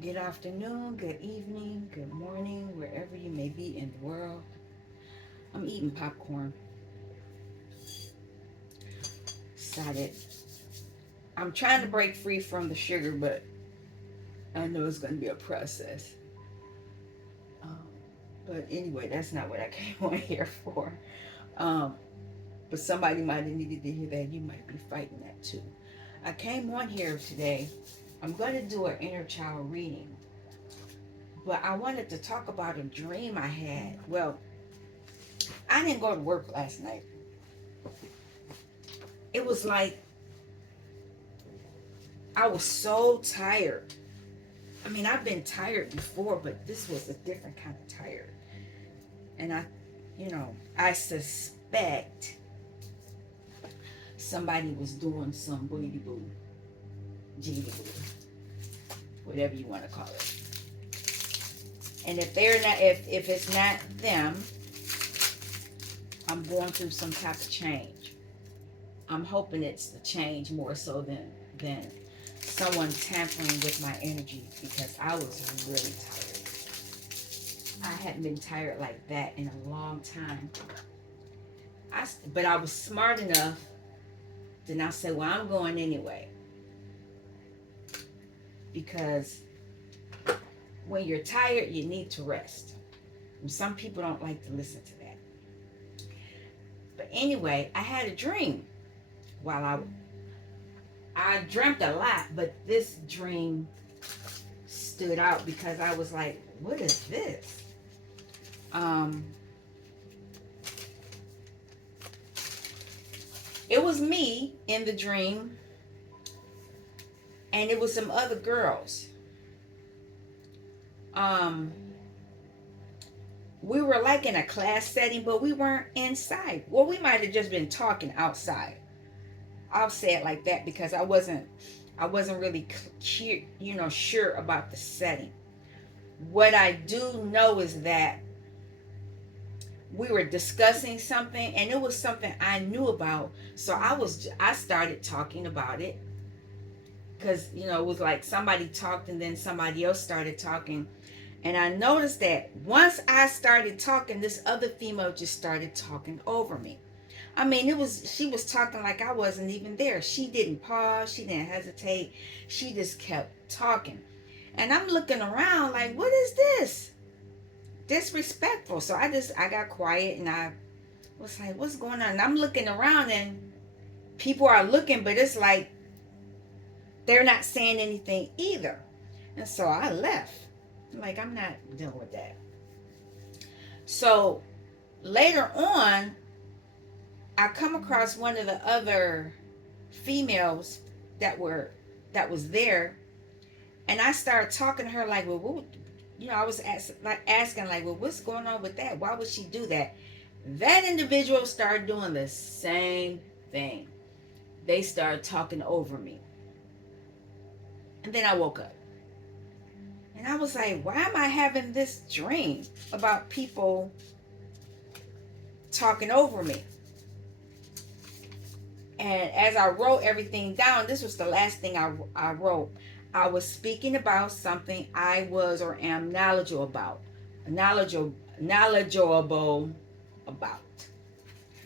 Good afternoon, good evening, good morning, wherever you may be in the world. I'm eating popcorn. Decided I'm trying to break free from the sugar, but I know it's going to be a process. Um, but anyway, that's not what I came on here for. Um, but somebody might have needed to hear that. You might be fighting that too. I came on here today. I'm going to do an inner child reading, but I wanted to talk about a dream I had. Well, I didn't go to work last night. It was like I was so tired. I mean, I've been tired before, but this was a different kind of tired. And I suspect somebody was doing some booty boo, jiggly boo, whatever you want to call it. And if they're not, if it's not them, I'm going through some type of change. I'm hoping it's the change more so than someone tampering with my energy because I was really tired. I hadn't been tired like that in a long time. But I was smart enough to not say, well, I'm going anyway. Because when you're tired, you need to rest. And some people don't like to listen to that. But anyway, I had a dream while I dreamt a lot, but this dream stood out because I was like, what is this? It was me in the dream, and it was some other girls. Um, we were like in a class setting, but we weren't inside. Well, we might have just been talking outside. I'll say it like that because I wasn't really sure about the setting. What I do know is that we were discussing something and it was something I knew about. So I started talking about it because it was like somebody talked and then somebody else started talking. And I noticed that once I started talking, this other female just started talking over me. I mean, she was talking like I wasn't even there. She didn't pause, she didn't hesitate. She just kept talking. And I'm looking around like, what is this? Disrespectful. So I got quiet and I was like, what's going on? And I'm looking around and people are looking, but it's like they're not saying anything either. And so I left. Like, I'm not dealing with that. So later on, I come across one of the other females that was there, and I started talking to her like, well, I was asking like, well, what's going on with that? Why would she do that? That individual started doing the same thing. They started talking over me, and then I woke up, and I was like, why am I having this dream about people talking over me? And as I wrote everything down, this was the last thing I wrote. I was speaking about something I was or am knowledgeable about.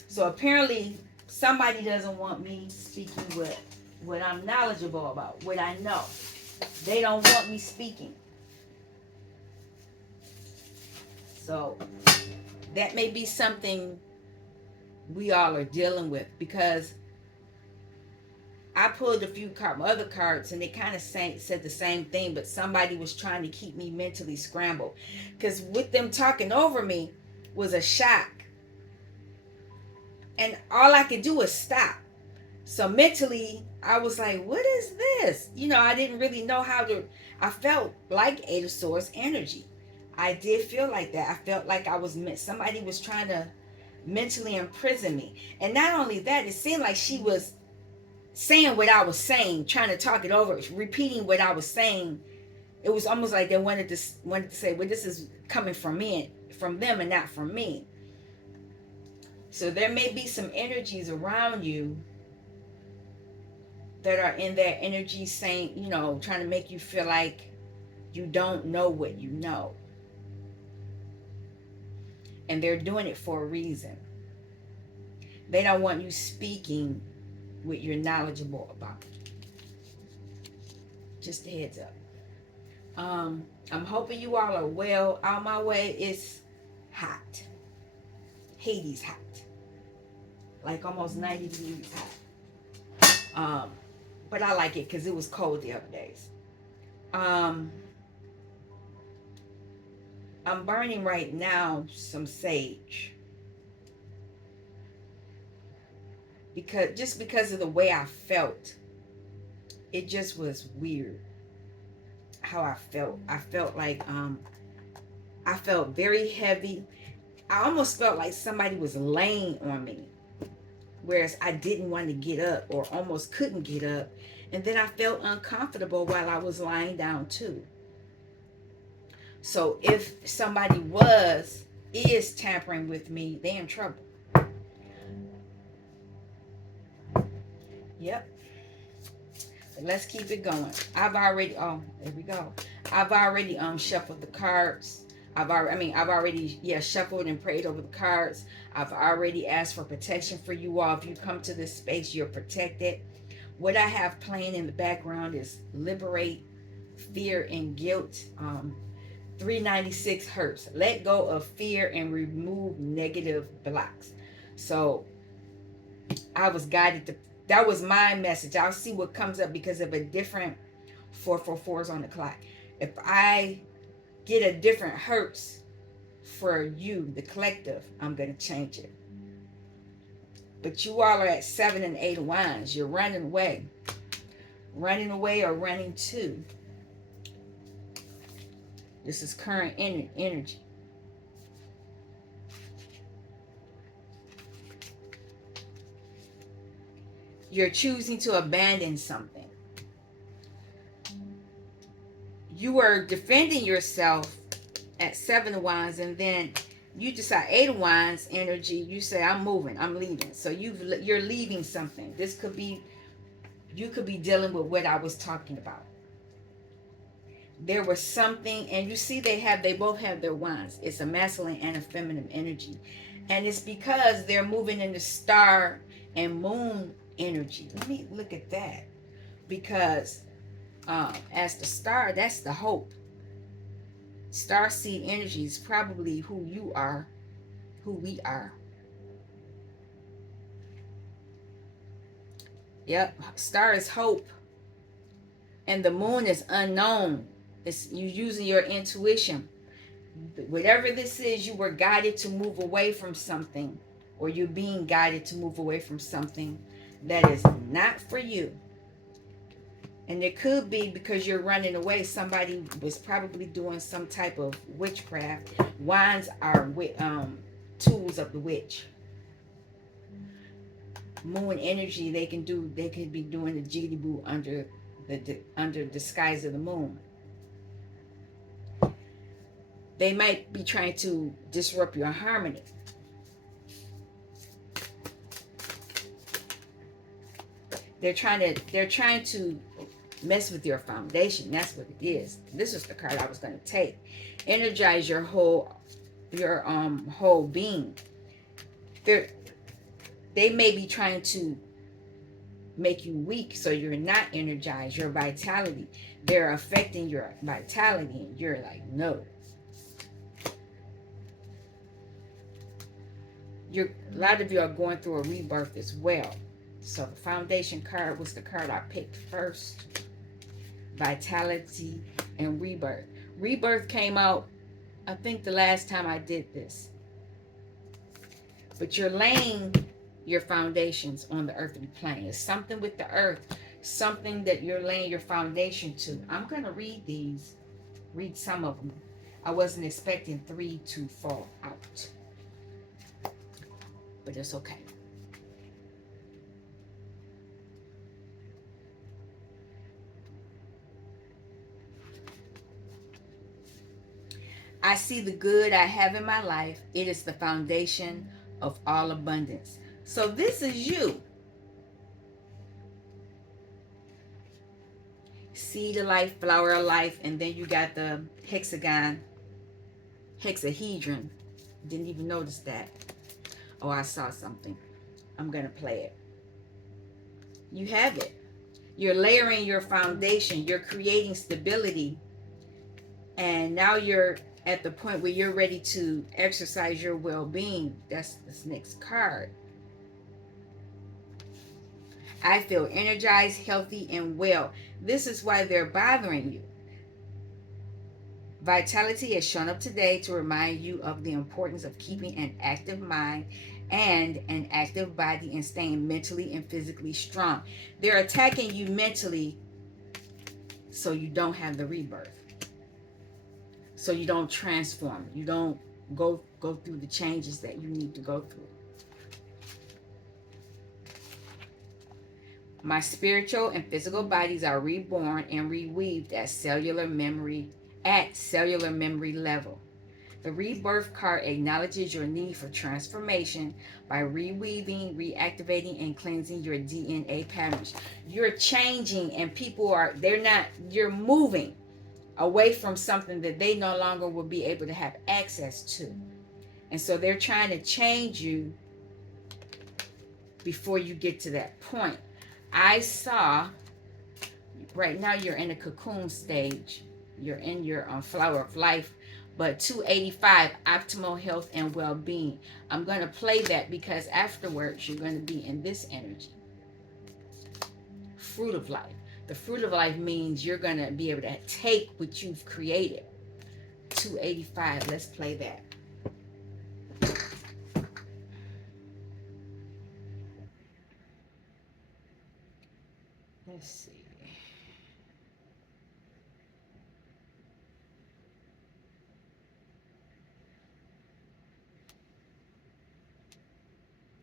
So apparently somebody doesn't want me speaking with what I'm knowledgeable about, what I know. They don't want me speaking. So that may be something we all are dealing with because I pulled a few other cards and they kind of said the same thing, but somebody was trying to keep me mentally scrambled. Because with them talking over me was a shock. And all I could do was stop. So mentally, I was like, what is this? I didn't really know how to. I felt like Eight of Swords energy. I did feel like that. I felt like somebody was trying to mentally imprison me. And not only that, it seemed like she was saying what I was saying, trying to talk it over, repeating what I was saying. It was almost like they wanted to say, well, this is coming from them and not from me. So there may be some energies around you that are in that energy saying, trying to make you feel like You don't know what you know. And they're doing it for a reason. They don't want you speaking what you're knowledgeable about. Just a heads up. I'm hoping you all are well. Out my way, it's hot. Hades hot. Like almost 90 degrees hot. But I like it because it was cold the other days. Um, I'm burning right now some sage. Because of the way I felt. It just was weird how I felt. I felt very heavy. I almost felt like somebody was laying on me, whereas I didn't want to get up or almost couldn't get up. And then I felt uncomfortable while I was lying down too. So if somebody is tampering with me, they're in trouble. Yep. But let's keep it going. There we go. I've already shuffled the cards. I've already shuffled and prayed over the cards. I've already asked for protection for you all. If you come to this space, you're protected. What I have playing in the background is Liberate Fear and Guilt. 396 hertz. Let go of fear and remove negative blocks. So I was guided to, that was my message. I'll see what comes up because of a different 444s on the clock. If I get a different hertz for you, the collective, I'm going to change it. But you all are at 7 and 8 of wands. You're running away. Running away or running to. This is current energy. You're choosing to abandon something. You were defending yourself at 7 of wands, and then you decide 8 of wands energy. You say, I'm moving, I'm leaving. So you're leaving something. This could be, you could be dealing with what I was talking about. There was something, and you see they both have their wands. It's a masculine and a feminine energy. And it's because they're moving in the star and moon energy. Let me look at that. Because as the star, that's the hope. Star seed energy is probably who you are, who we are. Yep, star is hope. And the moon is unknown. It's you using your intuition. Whatever this is, you were guided to move away from something, or you're being guided to move away from something that is not for you. And it could be because you're running away. Somebody was probably doing some type of witchcraft. Wands are tools of the witch. Moon energy, they could be doing the jiggly boo under disguise of the moon. They might be trying to disrupt your harmony. They're trying to mess with your foundation. That's what it is. This is the card I was going to take. Energize your whole being. They may be trying to make you weak so you're not energized. Your vitality. They're affecting your vitality, and you're like, no. A lot of you are going through a rebirth as well. So the foundation card was the card I picked first. Vitality and rebirth. Rebirth came out, I think, the last time I did this. But you're laying your foundations on the earthly plane. It's something with the earth, something that you're laying your foundation to. I'm going to read some of them. I wasn't expecting 3 to fall out, but it's okay. I see the good I have in my life. It is the foundation of all abundance. So this is you. seed of life, flower of life, and then you got the hexahedron. Didn't even notice that. Oh, I saw something. I'm going to play it. You have it. You're layering your foundation. You're creating stability. And now you're at the point where you're ready to exercise your well-being. That's this next card. I feel energized, healthy, and well. This is why they're bothering you. Vitality has shown up today to remind you of the importance of keeping an active mind and an active body and staying mentally and physically strong. They're attacking you mentally so you don't have the rebirth. So you don't transform. You don't go through the changes that you need to go through. My spiritual and physical bodies are reborn and reweaved at cellular memory level. The rebirth card acknowledges your need for transformation by reweaving, reactivating, and cleansing your DNA patterns. You're changing, and you're moving away from something that they no longer will be able to have access to. And so they're trying to change you before you get to that point. I saw, right now you're in a cocoon stage. You're in your flower of life. But 285, optimal health and well-being. I'm going to play that because afterwards you're going to be in this energy. Fruit of life. The fruit of life means you're going to be able to take what you've created. 285, let's play that. Let's see.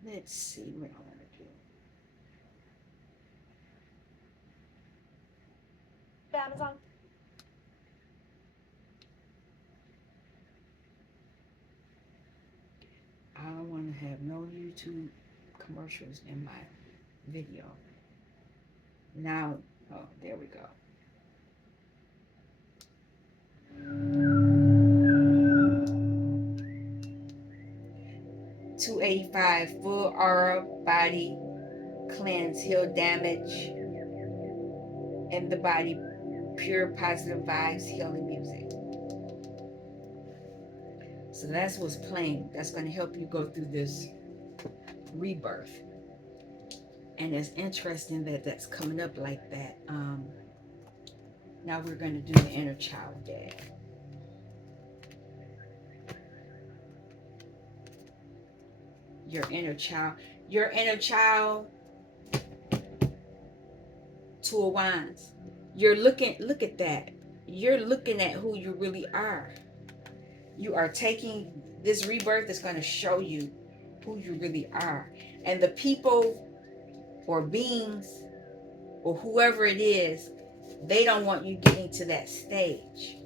Let's see what I want to do. Amazon. I don't want to have no YouTube commercials in my video. Now, oh, there we go. $285, full aura, body, cleanse, heal damage in the body, pure positive vibes, healing music. So that's what's playing. That's going to help you go through this rebirth. And it's interesting that that's coming up like that. Now we're going to do the inner child deck. Your inner child. Your inner child. Two of Wands. Look at that. You're looking at who you really are. You are taking this rebirth is going to show you who you really are. And the people or beings or whoever it is, they don't want you getting to that stage.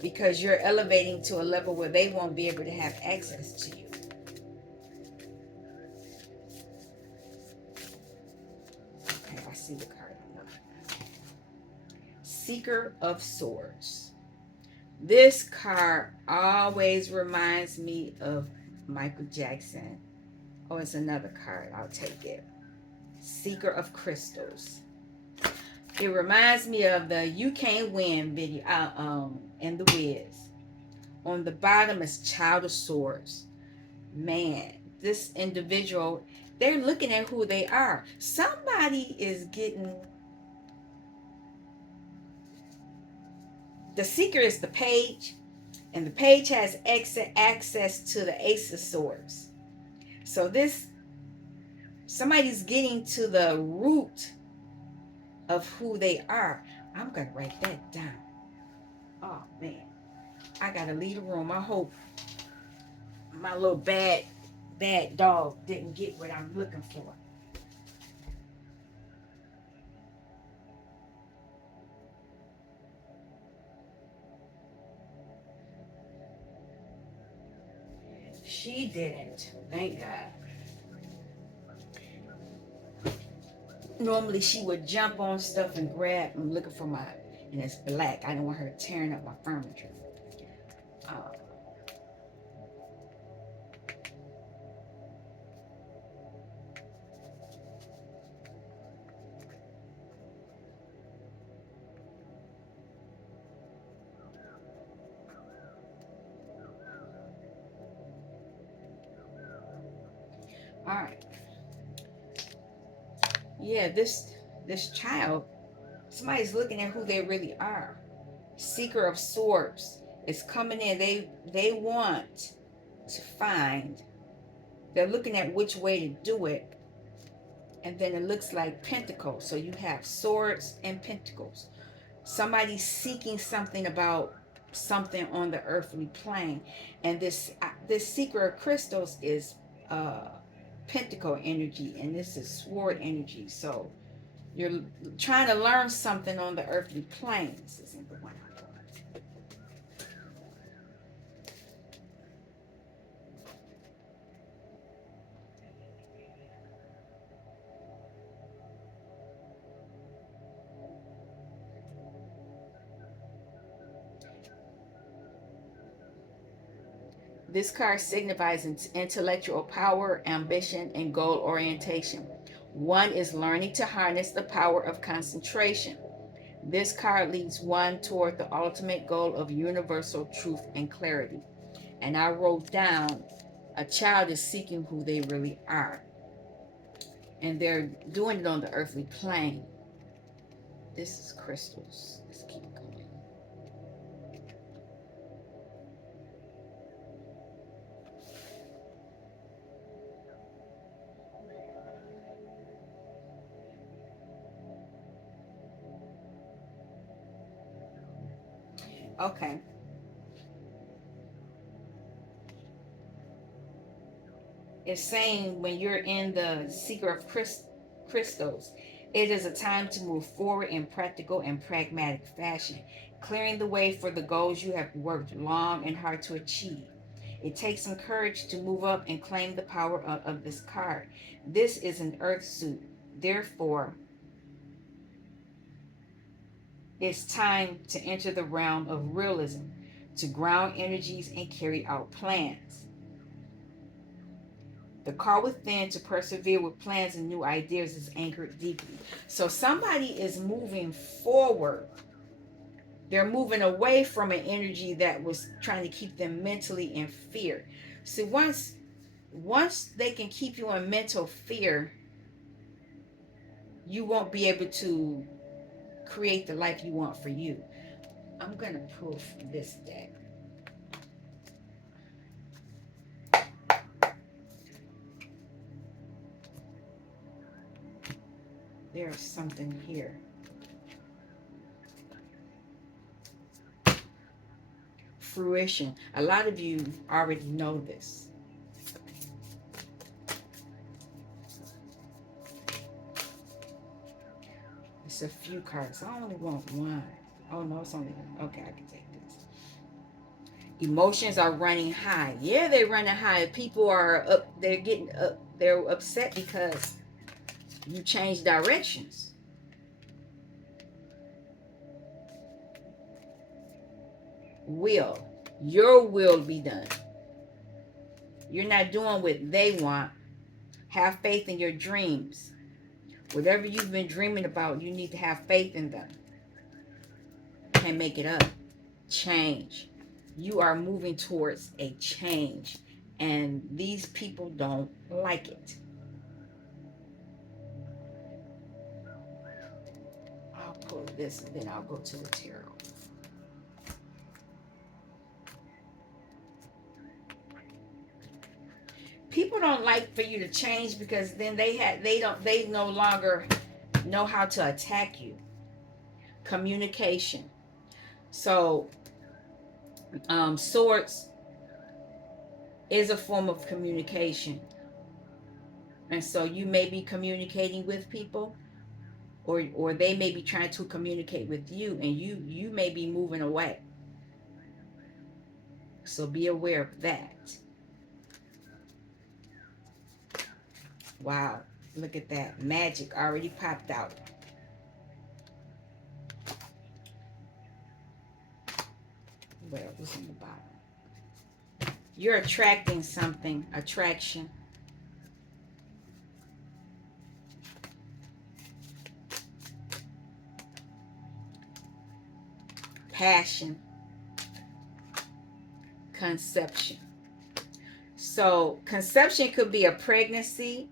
Because you're elevating to a level where they won't be able to have access to you. Okay, I see the card. Seeker of Swords. This card always reminds me of Michael Jackson. Oh, it's another card. I'll take it. Seeker of Crystals. It reminds me of the You Can't Win video in The Wiz. On the bottom is Child of Swords. Man, this individual, they're looking at who they are. Somebody is getting... The Seeker is the page, and the page has access to the Ace of Swords. So somebody's getting to the root of who they are. I'm going to write that down. Oh, man. I got to leave the room. I hope my little bad dog didn't get what I'm looking for. She didn't. Thank God. Normally she would jump on stuff and grab. I'm looking for my, and it's black. I don't want her tearing up my furniture. Uh, all right. Yeah, this child, somebody's looking at who they really are. Seeker of swords is coming in. They want to find. They're looking at which way to do it, and then it looks like pentacles. So you have swords and pentacles. Somebody's seeking something about something on the earthly plane, and this seeker of crystals is uh pentacle energy, and this is sword energy. So you're trying to learn something on the earthly planes. Isn't the one I want. This card signifies intellectual power, ambition, and goal orientation. One is learning to harness the power of concentration. This card leads one toward the ultimate goal of universal truth and clarity. And I wrote down, a child is seeking who they really are. And they're doing it on the earthly plane. This is crystals. Let's keep going. Okay. It's saying when you're in the seeker of crystals, it is a time to move forward in practical and pragmatic fashion, clearing the way for the goals you have worked long and hard to achieve. It takes some courage to move up and claim the power of this card. This is an earth suit. Therefore, it's time to enter the realm of realism, to ground energies and carry out plans. The call within to persevere with plans and new ideas is anchored deeply. So somebody is moving forward. They're moving away from an energy that was trying to keep them mentally in fear. See, once they can keep you in mental fear, you won't be able to create the life you want for you. I'm gonna pull from this deck. There's something here. Fruition. A lot of you already know this. It's a few cards. I only want one. Oh no, it's only one. Okay, I can take this. Emotions are running high. Yeah, they're running high. People are up. They're getting up. They're upset because you changed directions. Will. Your will be done. You're not doing what they want. Have faith in your dreams. Whatever you've been dreaming about, you need to have faith in them. Can't make it up. Change. You are moving towards a change, and these people don't like it. I'll pull this and then I'll go to the tarot. People don't like for you to change because then they no longer know how to attack you. Communication. So swords is a form of communication, and so you may be communicating with people, or they may be trying to communicate with you, and you may be moving away. So be aware of that. Wow. Look at that. Magic already popped out. What was on the bottom? You're attracting something. Attraction. Passion. Conception. So conception could be a pregnancy,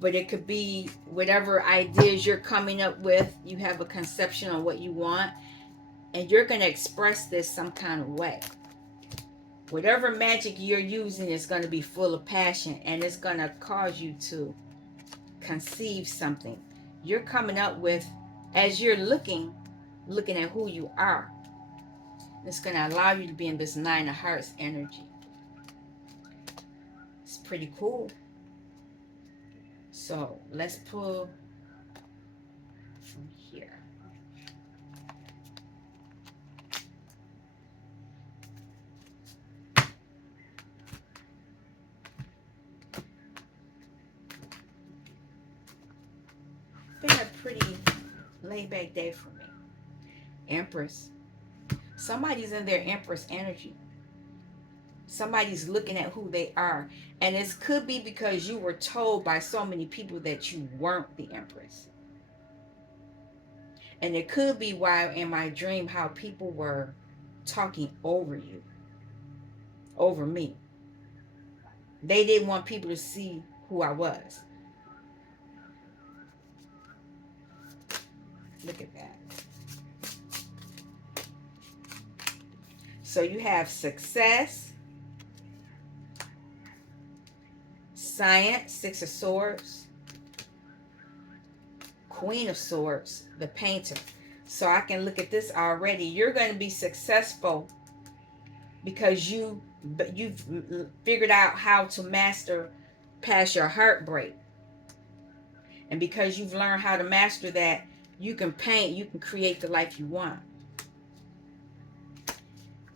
but it could be whatever ideas you're coming up with. You have a conception on what you want, and you're going to express this some kind of way. Whatever magic you're using is going to be full of passion, and it's going to cause you to conceive something. You're coming up with, as you're looking at who you are. It's going to allow you to be in this Nine of Hearts energy. It's pretty cool. So let's pull from here. Been a pretty laid back day for me. Empress. Somebody's in their Empress energy. Somebody's looking at who they are. And it could be because you were told by so many people that you weren't the Empress. And it could be why in my dream how people were talking over you, over me. They didn't want people to see who I was. Look at that. So you have success, science, Six of Swords, Queen of Swords, the painter. So I can look at this already. You're going to be successful because you've figured out how to master past your heartbreak. And because you've learned how to master that, you can paint, you can create the life you want.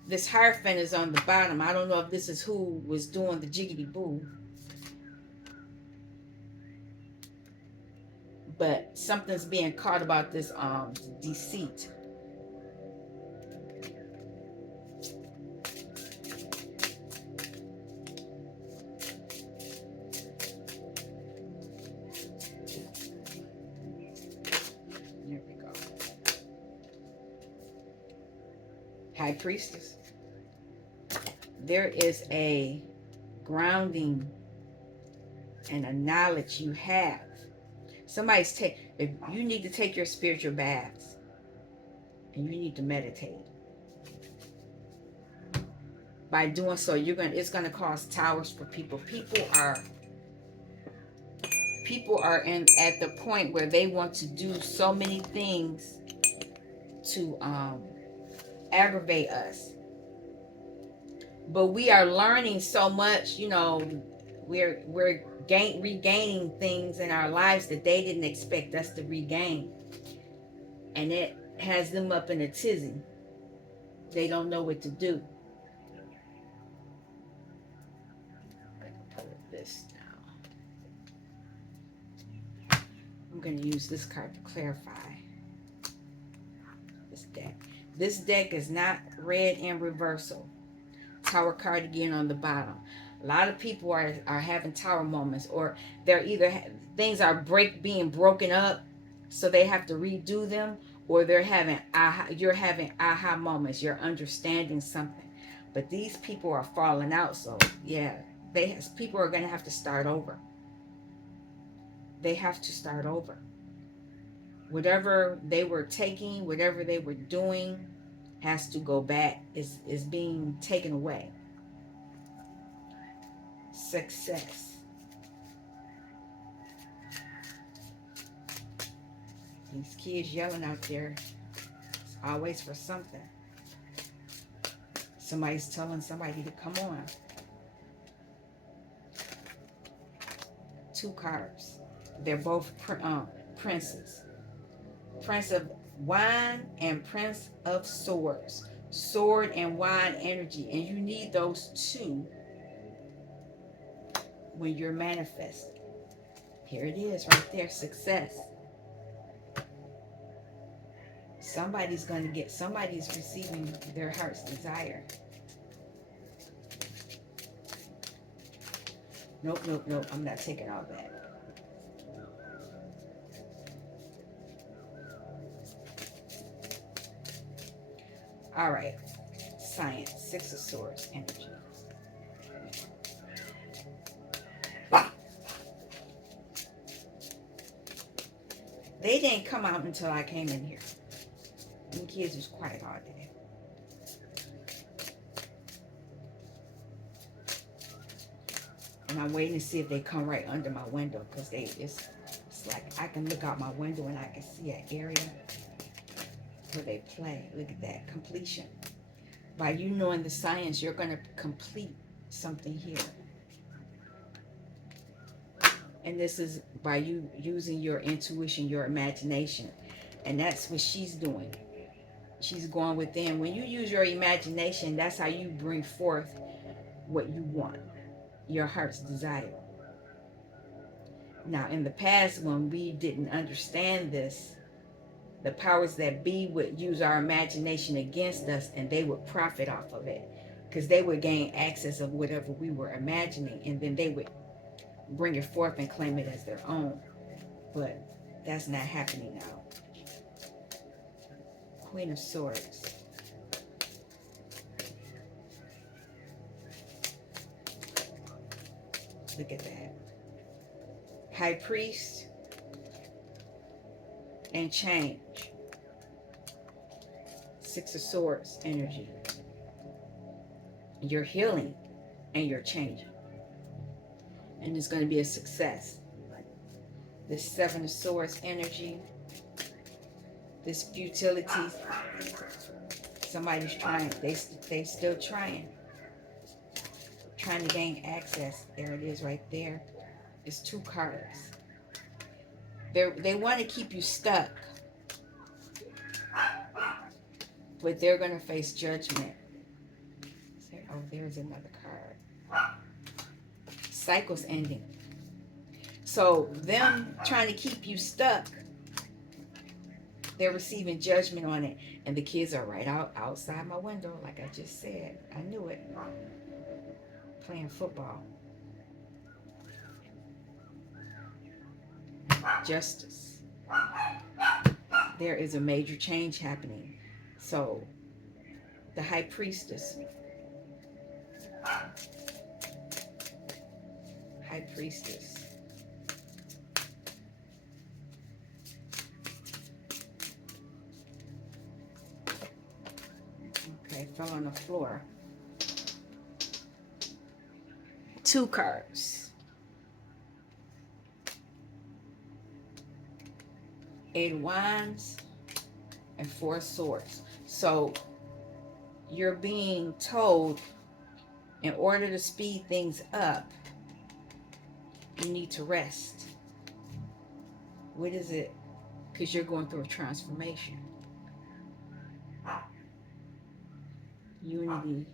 This Hierophant is on the bottom. I don't know if this is who was doing the jiggity boo. But something's being caught about this deceit. There we go. High Priestess. There is a grounding and a knowledge you have. If you need to take your spiritual baths and you need to meditate. By doing so, it's gonna cause towers for people. People are at the point where they want to do so many things to aggravate us. But we are learning so much, we're regaining things in our lives that they didn't expect us to regain. And it has them up in a tizzy. They don't know what to do. I can put this now. I'm going to use this card to clarify this deck. This deck is not read in reversal. Tower card again on the bottom. A lot of people are having tower moments, or they're either things are being broken up, so they have to redo them, or you're having aha moments. You're understanding something, but these people are falling out. So yeah, people are going to have to start over. They have to start over. Whatever they were taking, whatever they were doing, has to go back. Is being taken away. Success. These kids yelling out there, it's always for something. Somebody's telling somebody to come on. Two cards. They're both princes. Prince of Wine and Prince of Swords. Sword and wine energy. And you need those two when you're manifesting. Here it is right there, success. Somebody's receiving their heart's desire. Nope, nope, nope. I'm not taking all that. All right. Science. Six of Swords energy. They didn't come out until I came in here. The kids was quiet all day. And I'm waiting to see if they come right under my window, because it's like I can look out my window and I can see an area where they play. Look at that, completion. By you knowing the science, you're going to complete something here. And this is by you using your intuition, your imagination. And that's what she's doing. She's going within. When you use your imagination, that's how you bring forth what you want, your heart's desire. Now, in the past, when we didn't understand this, the powers that be would use our imagination against us, and they would profit off of it, because they would gain access of whatever we were imagining, and then they would bring it forth and claim it as their own. But that's not happening now. Queen of Swords. Look at that. High Priest and change. Six of Swords energy. You're healing and you're changing. And it's going to be a success. This Seven of Swords energy. This futility. Somebody's trying. They still trying. Trying to gain access. There it is right there. It's two cards. They want to keep you stuck. But they're going to face judgment. Oh, there's another card. Cycles ending. So them trying to keep you stuck, they're receiving judgment on it. And the kids are right outside my window, like I just said. I knew it. Playing football. Justice. There is a major change happening. So the High Priestess. High Priestess. Okay, fell on the floor. Two cards. Eight of Wands and Four of Swords. So you're being told, in order to speed things up, you need to rest. What is it? Because you're going through a transformation. Unity.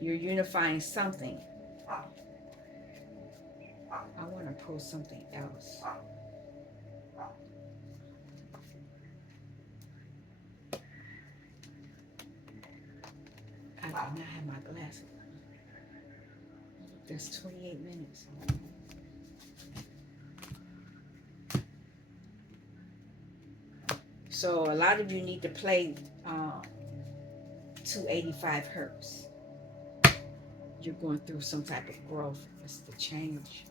You're unifying something. I want to post something else. I do not have my glasses. That's 28 minutes. So a lot of you need to play 285 hertz. You're going through some type of growth. It's the change.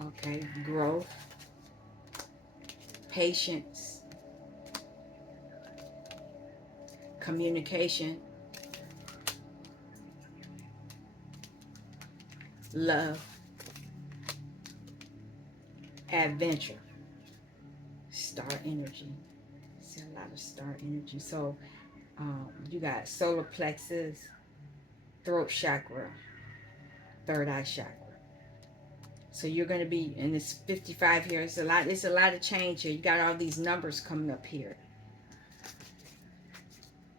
Okay, growth, patience, communication, love, adventure, star energy. See a lot of star energy. So you got solar plexus, throat chakra, third eye chakra. So you're going to be in this 55 here. It's a lot of change here. You got all these numbers coming up here.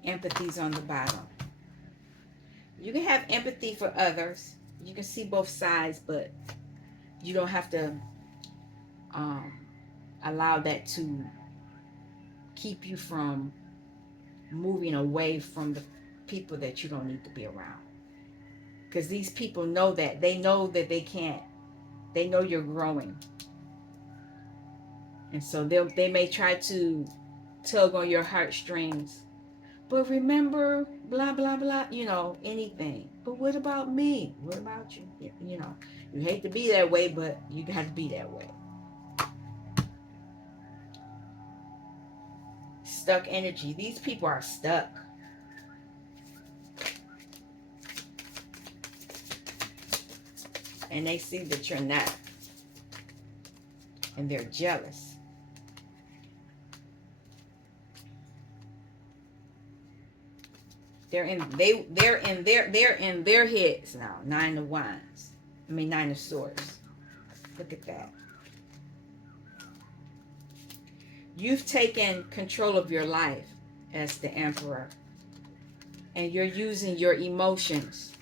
Empathy's on the bottom. You can have empathy for others. You can see both sides, but you don't have to allow that to keep you from moving away from the people that you don't need to be around. Because these people know that. They know that they can't. They know you're growing. And so they may try to tug on your heartstrings. But remember, blah, blah, blah, you know, anything. But what about me? What about you? You know, you hate to be that way, but you got to be that way. Stuck energy. These people are stuck. And they see that you're not. And they're jealous. They're in their heads now. 9 of Wands. 9 of Swords. Look at that. You've taken control of your life as the Emperor. And you're using your emotions.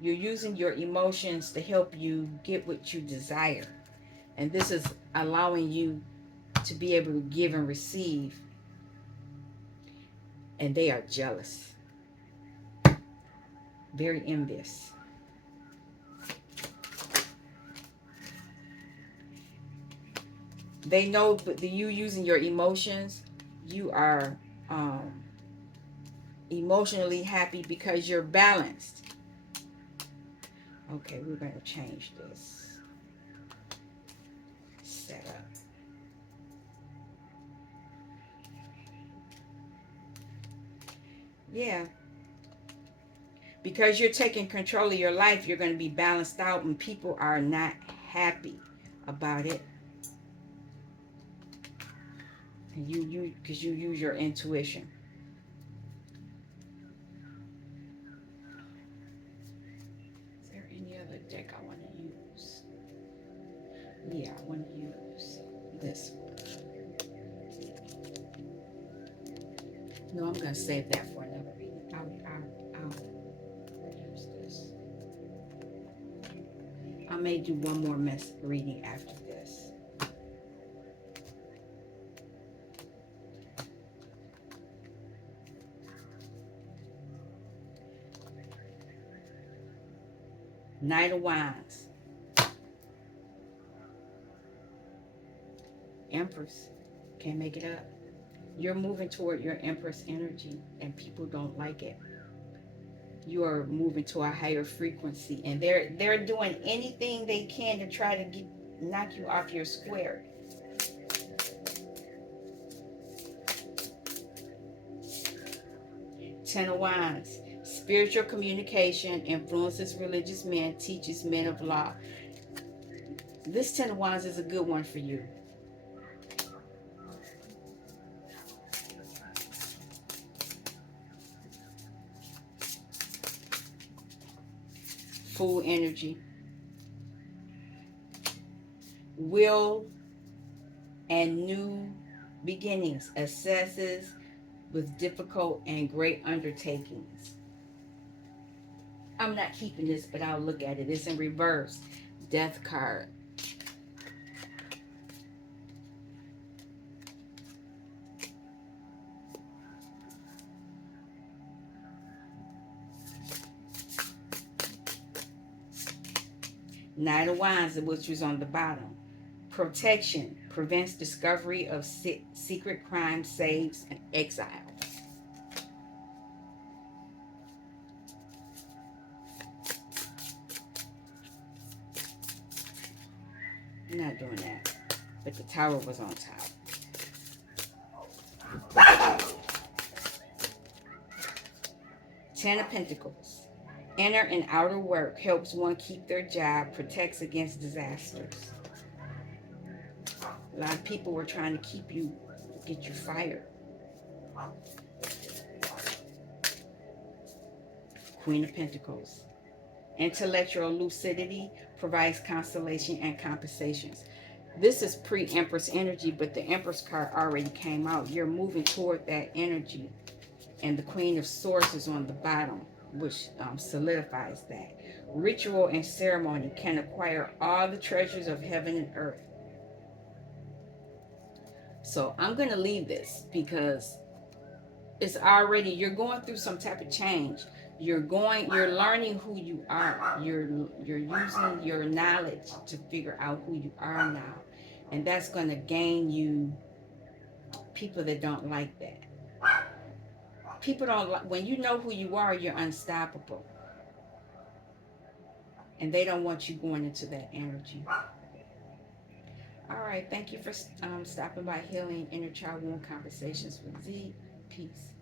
You're using your emotions to help you get what you desire. And this is allowing you to be able to give and receive. And they are jealous. Very envious. They know, but you using your emotions, you are emotionally happy because you're balanced. Okay, we're going to change this setup. Yeah. Because you're taking control of your life, you're going to be balanced out, and people are not happy about it. And because you use your intuition. Is there any other deck I want to use? Yeah, I want to use this one. No, I'm going to save that for another reading. I'll use this. I may do one more reading after this. Knight of Wands. Empress. Can't make it up. You're moving toward your Empress energy, and people don't like it. You are moving to a higher frequency, and they're doing anything they can to try to knock you off your square. Ten of Wands. Spiritual communication influences religious men, teaches men of law. This Ten of Wands is a good one for you. Fool energy. Will and new beginnings. Assesses with difficult and great undertakings. I'm not keeping this, but I'll look at it. It's in reverse. Death card. Knight of Wands, which was on the bottom. Protection. Prevents discovery of secret crime, saves and exile. I'm not doing that. But the Tower was on top. Ten of Pentacles. Inner and outer work helps one keep their job, protects against disasters. A lot of people were trying to get you fired. Queen of Pentacles. Intellectual lucidity provides constellation and compensations. This is pre-Empress energy, but the Empress card already came out. You're moving toward that energy. And the Queen of Swords is on the bottom, which solidifies that. Ritual and ceremony can acquire all the treasures of heaven and earth. So I'm going to leave this because it's already, you're going through some type of change. You're learning who you are. You're using your knowledge to figure out who you are now. And that's going to gain you people that don't like that. People don't like, when you know who you are, you're unstoppable. And they don't want you going into that energy. All right. Thank you for stopping by Healing Inner Child Wound Conversations with Z. Peace.